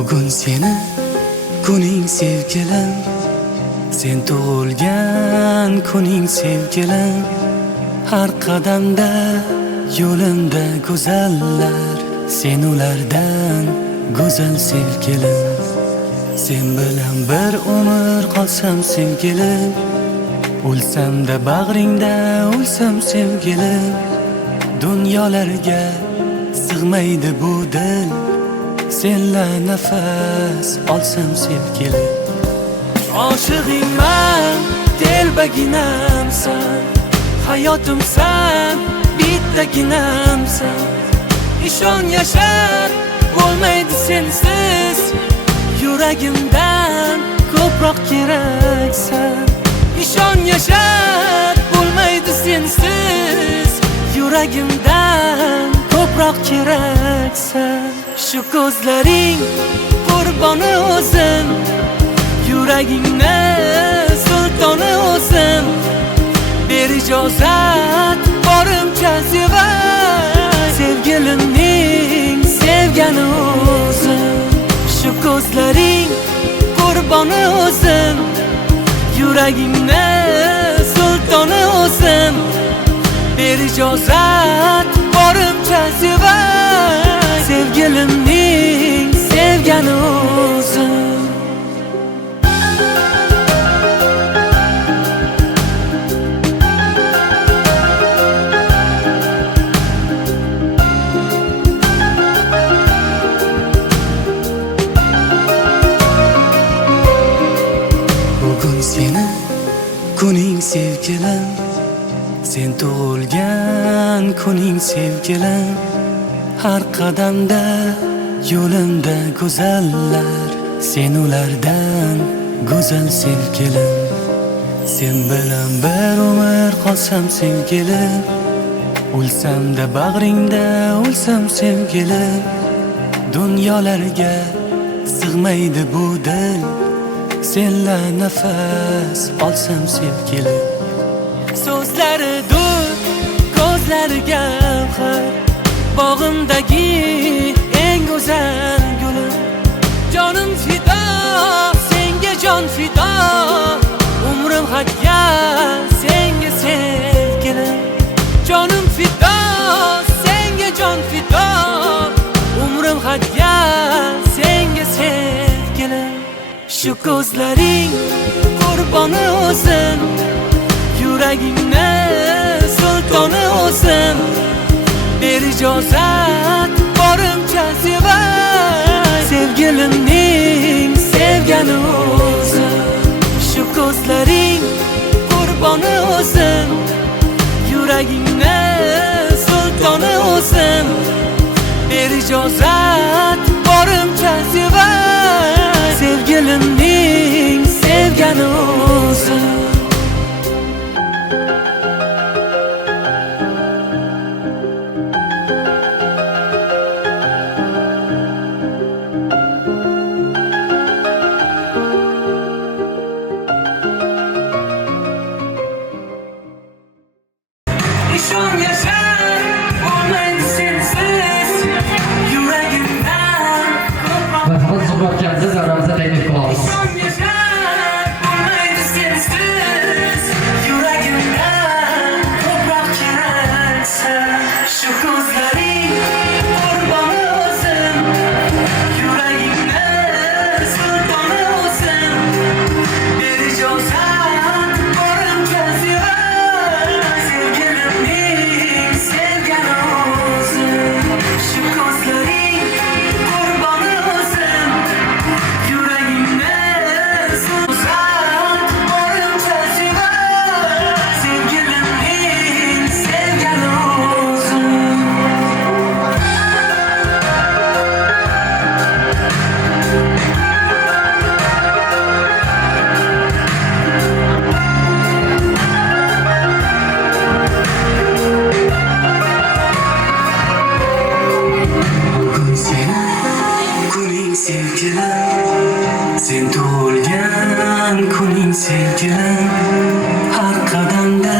Bugun seni kuning sevgilim, sen tug'ilgan kuning sevgilim. Har qadamda yo'limda go'zallar, sen ulardan go'zal sevgilim. Sen bilan bir umr qolsam sevgilim, o'lsam-da bag'ringda o'lsam sevgilim. Dunyolarga sig'maydi bu dil, senla nafas olsam sevgilim. Oshig'ingman, telbaginamsan, hayotimsan, bittaginamsan. Ishon yashab bo'lmaydi sensiz, yuragimdan ko'proq keraksan. Ishon yashab bo'lmaydi sensiz, yuragimdan ko'proq keraksan. Shu ko'zlaring qurboni o'zim, yuragingni sultoni o'zim. Ber ijozat borimcha sevay, sevgilimning sevgani o'zim. Shu ko'zlaring qurboni o'zim, yuragingni sultoni o'zim. Ber ijozat borimcha sevay, sevgilimning sevgani o'zim. Bugun seni kuning sevgilim, sen tug'ilgan kuning sevgilim. Har qadamda yo'limda go'zallar, sen ulardan go'zal sevgilim. Sen bilan bir umr qolsam sevgilim, o'lsam-da bag'ringda o'lsam sevgilim. Dunyolarga sig'maydi bu dil, senla nafas olsam sevgilim. So'zlari dur, ko'zlari gavhar, bog'imdagi eng go'zal gulim. Jonim fido, senga jon fido, umrim hadya senga sevgilim. Jonim fido, senga jon fido, umrim hadya senga sevgilim. Shu ko'zlaring qurboni o'zim, yuragingni sultoni o'zim. Ber ijozat borimcha sevay, sevgilimning sevgani o'zim. Shu ko'zlaring qurboni o'zim, yuragingni sultoni o'zim. Ber ijozat borimcha sevay, sevgilimning sevgani o'zim. Ishon yashab bo'lmaydi sensiz, yuragimdan ko'proq. Biz suhbatlarimiz aramizda taklif qilamiz. Ishon yashab bo'lmaydi sensiz, yuragimdan ko'proq keraksan. Shu ko'zlaring qurboni o'zim, yuragingni sultoni o'zim. Ber ijozat borimcha sevay, sevgilimning sevgani o'zim. Shu ko'zlaring qurboni o'zim, yuragingni sultoni borimcha sevay, sevgilimning sevgani o'zim. Bugun seni kuning sevgilim, sen tug'ilgan kuning sevgilim. Har qadamda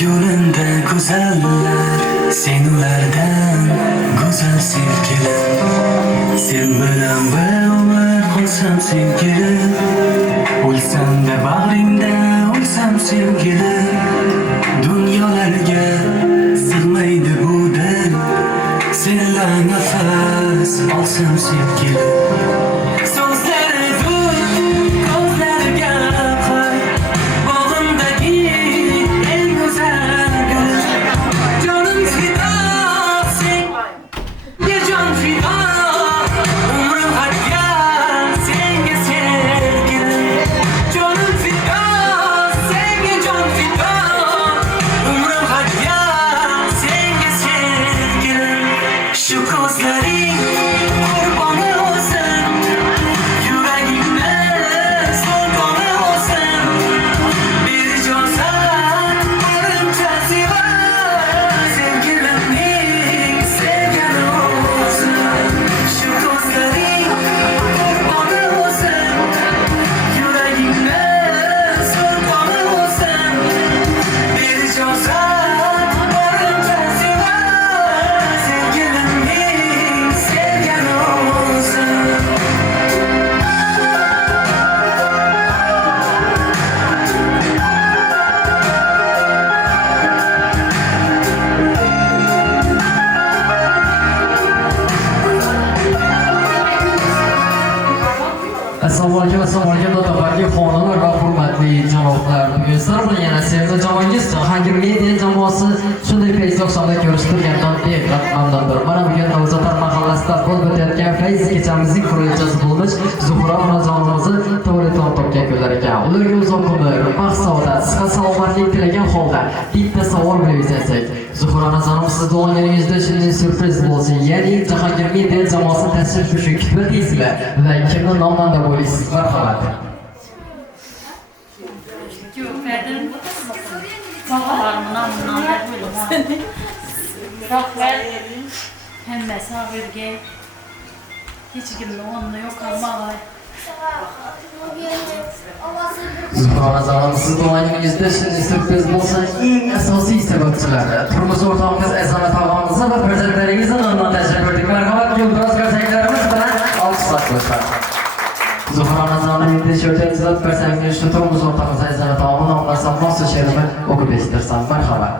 yo'limda go'zallar, sen ulardan go'zal sevgilim. Sen bilan bir sevgilim O'lsam-da bag'ringda o'lsam sevgilim Dunyolarga sig'maydi bu dil Senla nafas olsam sevgilim So'zlari dud, ko'zlari gapir Bog'imdagi eng go'zal gul Jonim fido senga jon fido Umrim hadya senga sevgilim Jonim fido senga jon fido Umrim hadya senga sevgilim Shu ko'zlaring qurboni olsin Yuragimni sultoni olsin Bir ijozat borimcha sevar Sevgilimning sevgani olsin Shu ko'zlaring qurboni olsin Yuragimni sultoni olsin Bir ijozat borimcha sevar Sevgilimning sevgani olsin Assalomu alaykum, notobaki xonimlar va hurmatli janoblar. Bugun sizlar bilan yana sevimli jamoangiz Jahongir Media jamoasi shunday Fayz 90da ko'rishtirgandan behad mamnundir. Mana bugun Navzotar mahallasida bo'lib o'tayotgan Fayz kechamizning quruvchisi bo'lmish Zuhra onajonimizni to'g'ri topgan kunlar ekan. Ularga uzoq umr, baxt, saodat, sihat salomatlik tilagan holda bitta savol bersak, Zuhra onajonim siz duolaringizda shunday syurpriz bo'lsin. Ya'ni Jahongir Media jamoasi tashrif uchun kutmadingizmi va kimni nomlanda bo'laysiz? Marhamat. Verdim. Sağlarımdan bunlar buyurun. Rahmet. Hem mesafirge. Hiç kimde onunla yok ama var. Zuhra onajonim siz duolaringizda shunday syurpriz bo'lsa, eng asosiy sababchilari turmush o'rtog'ingiz Azamat og'amizni va farzandlaringizni nomidan tashrif etdik. Marhamat, yo'lbaros qarsaklarimiz bilan olqishlab qo'ysak. Zuhra onajonim endi shu o'tayotgan farzandingiz shu turmush o'rtog'ingiz Azamat og'amni nomlasam mos she'rini o'qib eshittirsam. Marhamat.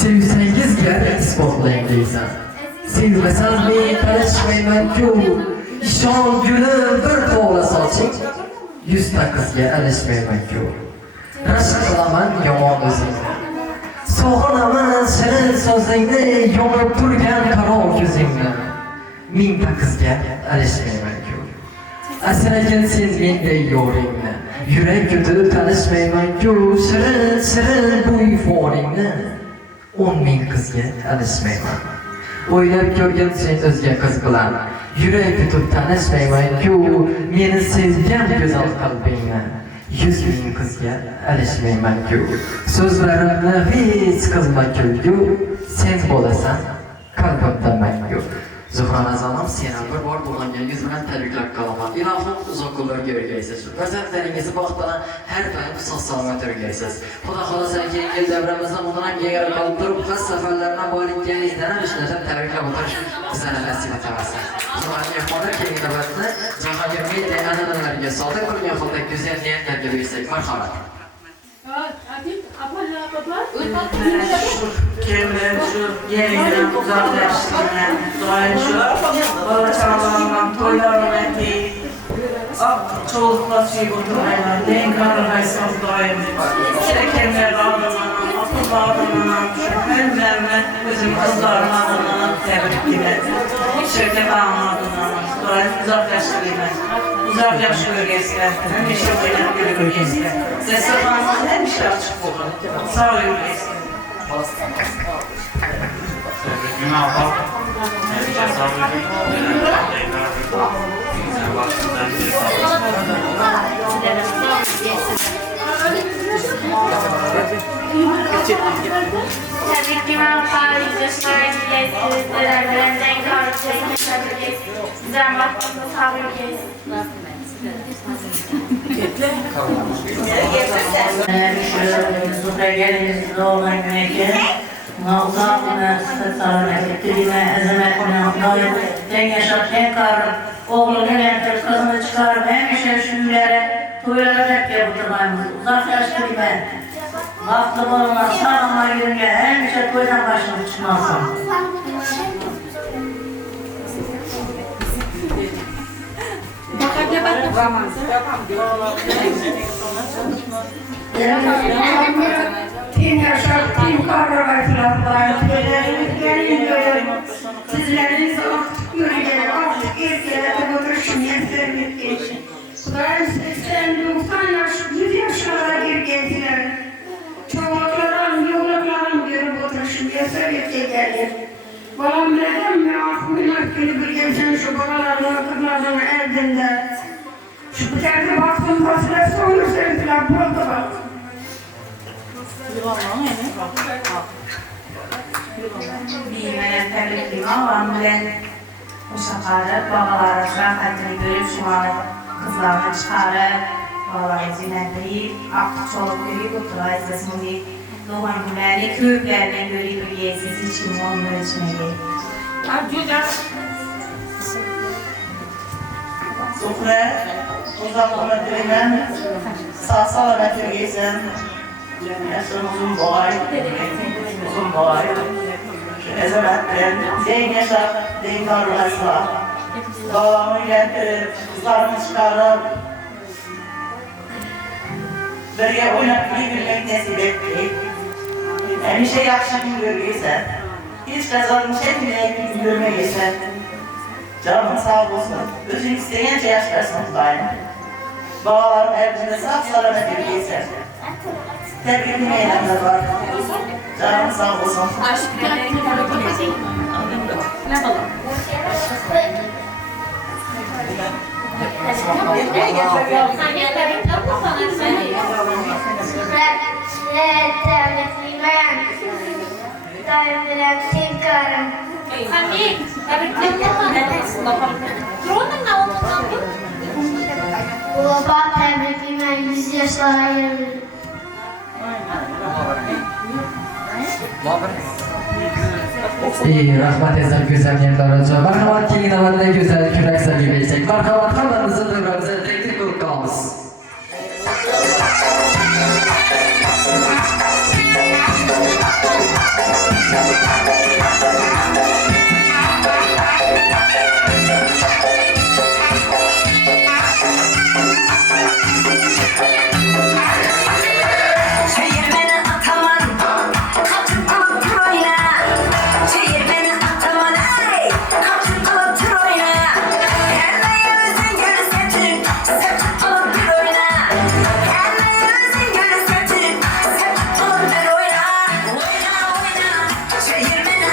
Sevsangiz gap isbotlang deysan. Sevmasam men talashmayman-ku. Ishon gulim bir to'g'ri soching. 100 ta qizga alishmayman-ku. Rashk qilaman yomon o'zingni. Sog'inaman shirin so'zingni, yonib turgan qaro ko'zingni. 1000 ta qizga alishmayman-ku. Asragan sen menday yo'ringni. Yurak ko'tarib tanishmayman-ku. Shirin bu iforingni. 10,000 qizga alishmayman. O'ylab ko'rgan sen o'zga qiz bilan. Yurak tutib tanishmayman-ku. Meni sevgan go'zal qalbingni. 100,000 qizga alishmayman-ku. So'zlarimni hech qilma-ku. Sen bo'lasan qalbimda mangu. Zuhra onajonim, seni bir bor tug'ilganingiz bilan tabriklab qolaman. Ilohim uzoq kunlarga ergaysiz. Farzandlaringizni baxt bilan har doim sog' salomat ergaysiz. Xudo xolasa keyingi yil davramizda muhtaram yig'ara qolib turib, haj safarlaridan borganingizdan ham ishlashib tabriklab o'tirish bizlarga nasib etaversin. Zuhraning xotir keyingi navbatda Jahongir Media an'analariga sodiq bo'lgan holda go'zal niyatlarga bersak. Marhamat. Kimler şu yeniden uzaklaştığını dolayı şu bala çağlarından toylarını ettiği çolukla şey oturmayla neyin kararaysanız dolayı işte kimler adamına, akıllı adamına, şüphelerine bizim kızların adına tebrik ederim. Şirket adına dolayı uzaklaştığını uzak yaş bölgesine, hem işe oynayan bir bölgesine. Sesli kanalın hem işe açık olur. Sağ olun bölgesine. Tabii ki ben paylaşmışlar sizlerden karşılaştık. Sizden baktığınızda sabır Zuhra gelinizde olan güneşe Uzaklığı, sıkıntılarını ettirdiğine, ezemetine, daim, den yaşat, den karım, oğlunu evlendir, kızını çıkarıp hemşe şüylere, tuylara tepkiye oturmayımız, uzak yaşlı bir ben. Vakti boluna, sağlama girince hemşe tuydan başını çıkmasın. Kim yaşar, kim karar sizlerin artık yürüyerek artık ilkelerde bakışın yeterlik geçin. Kudayım 80-90 yaş, 100 yaşlara gir geldiler. Çoğaltıran, yolakların görüp oturuşum yeterlik gelir. Balam neden mi aklına günü bir gelsen şu balalarla kırlarını erdinde. Şu bıçakta baktım fasulesi olur sevdiler, burada bak. Bilmenen təbliğim ağam bilen uşaqları, babaları rahatını görüp şu an kızlarını çıkarıp babaları zinətləyib, artıq çoluk görüp oturay səsini doğan günləri köplərlə görüp üyəsiz hiç kim onun ölçməyi. Sofra, uzak olmadığından sağ salamet ülgeysen, yaşın uzun boy, ezemetten, den yaşa, den karılaşma, babamı getirip, kızlarını çıkarıp, birge oynayıp bilmek nasip etti. Hemşe yakşı gün görgeysen, hiç kazanmış etmeye gün görmeyesen, canın sağ olsun, özün isteyince yaşarsın daim. Babaların evinde sağ salamet ülgeysen, tebrikini eylemler var. Canın sağ olsun. Baba tebriklemen 100 yaşlara girdi. İyi, rahmat ezer güzel niyetler için. Merhamet ki yine bende güzel kürekse gibiyecek. Merhamet kamerınızı duyuyoruz. Teknik kurkamız. Çevirmeni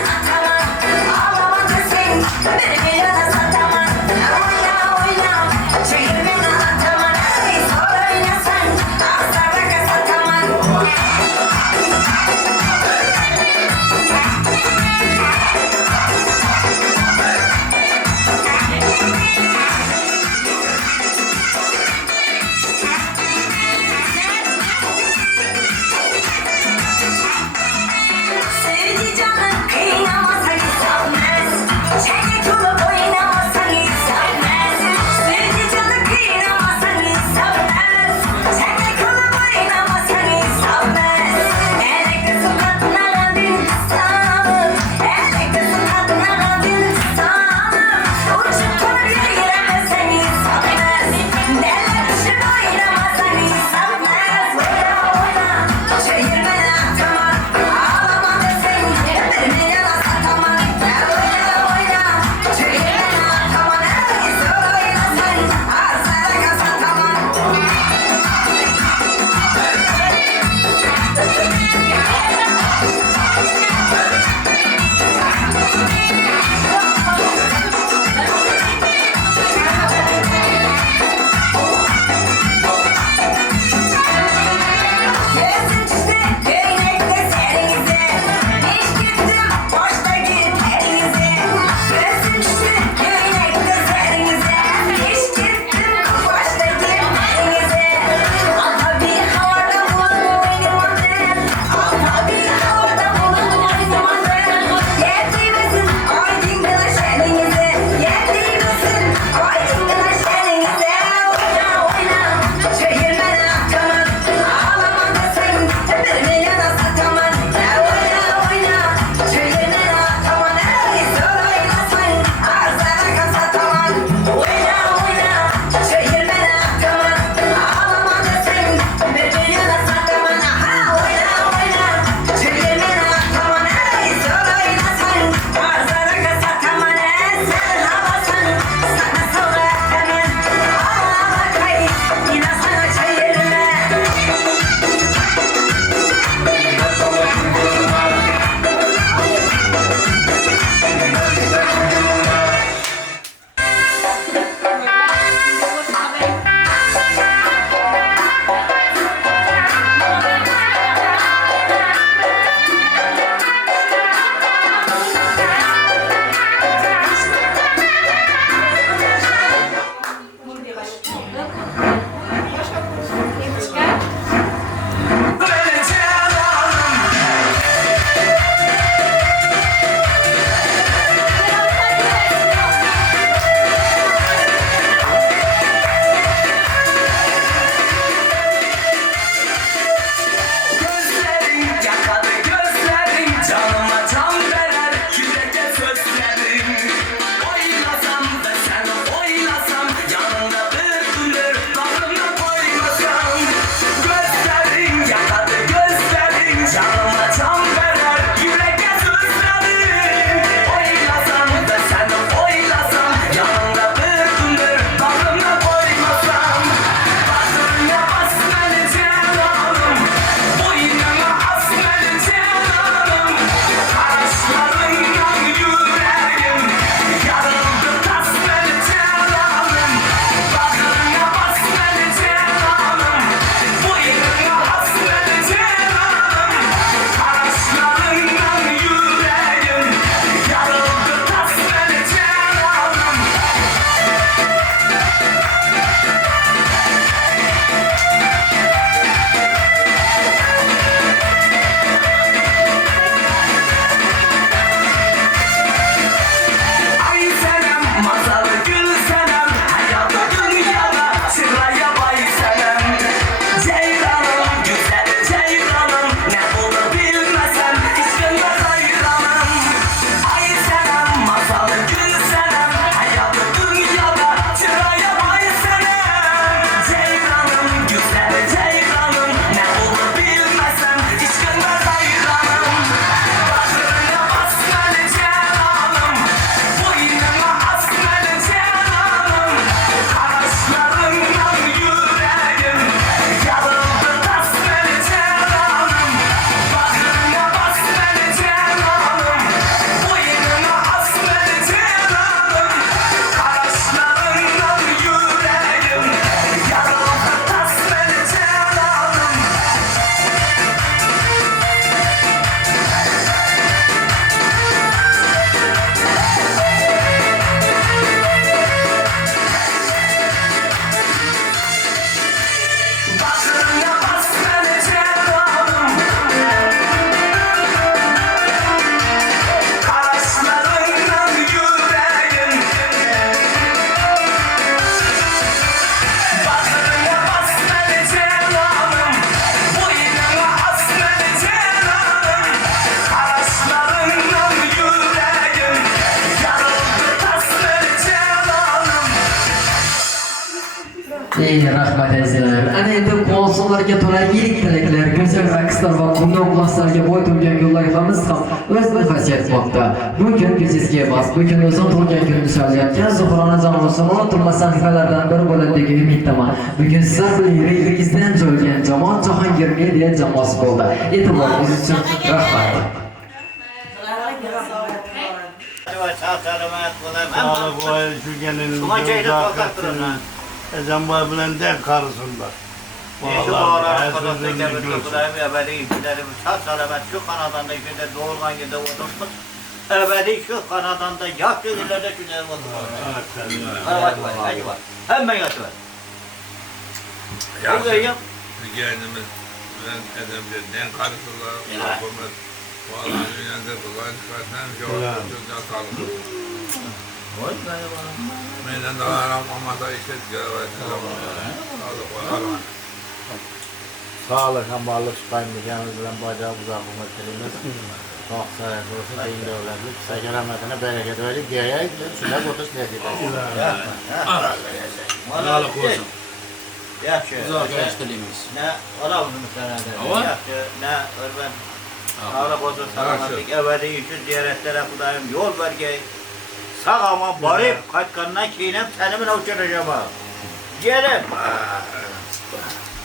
rahmat azizlar. Ana endi qonunlarga to'la yirik tilaklar, go'zal raqslar va quvnoqlaslarga boy turgan yo'llayamiz ham o'z nafas etmoqda. Bugun kechasiga emas, bugun o'zim tug'ilgan kunni nishonlayotgan Zuhronajon Musulmon turmas sahifalardan biri bo'ladi degan umiddaman. Bugun sizlar bilan regisdan jo'lgan jamoat Jahongir media jamoasi bo'ldi. E'tiboringiz uchun rahmat. Sağlık o şu gelinimizin zakatını Ezanbay bilen de karısında. Vallahi her sözünü görsün. Sağ salamet şu kanadanda günde doğurgan günde oturmuş. Ebedi şu kanadanda yaşlı günlerde günler oturmuş. Hadi var. Hemen yatıver. Kendimiz ben edemcinden karşılar, hükümet falan dünyada dolayı çıkartan çoğunlukla sağlıklı. Meydan dağıram ama da işte Sağlık, hamallık, kaymayacağımız bilen bacağı uzaklık kelimiz. Çok sayık olsun, deyin devletlik. Sayın rahmetine bereket verip geriye şuna kurtuş neydi? Sağlık olsun. Yaxşı. Ne ola uzun müsaade. Yaxşı. Ne örben. Sağlık olsun, salamatlık. Ebedi için ziyaretlere Kudayım yol vergey. Sağ ama barıp kaçkanına çiğnem senimin uçuracağım ha. Gelin.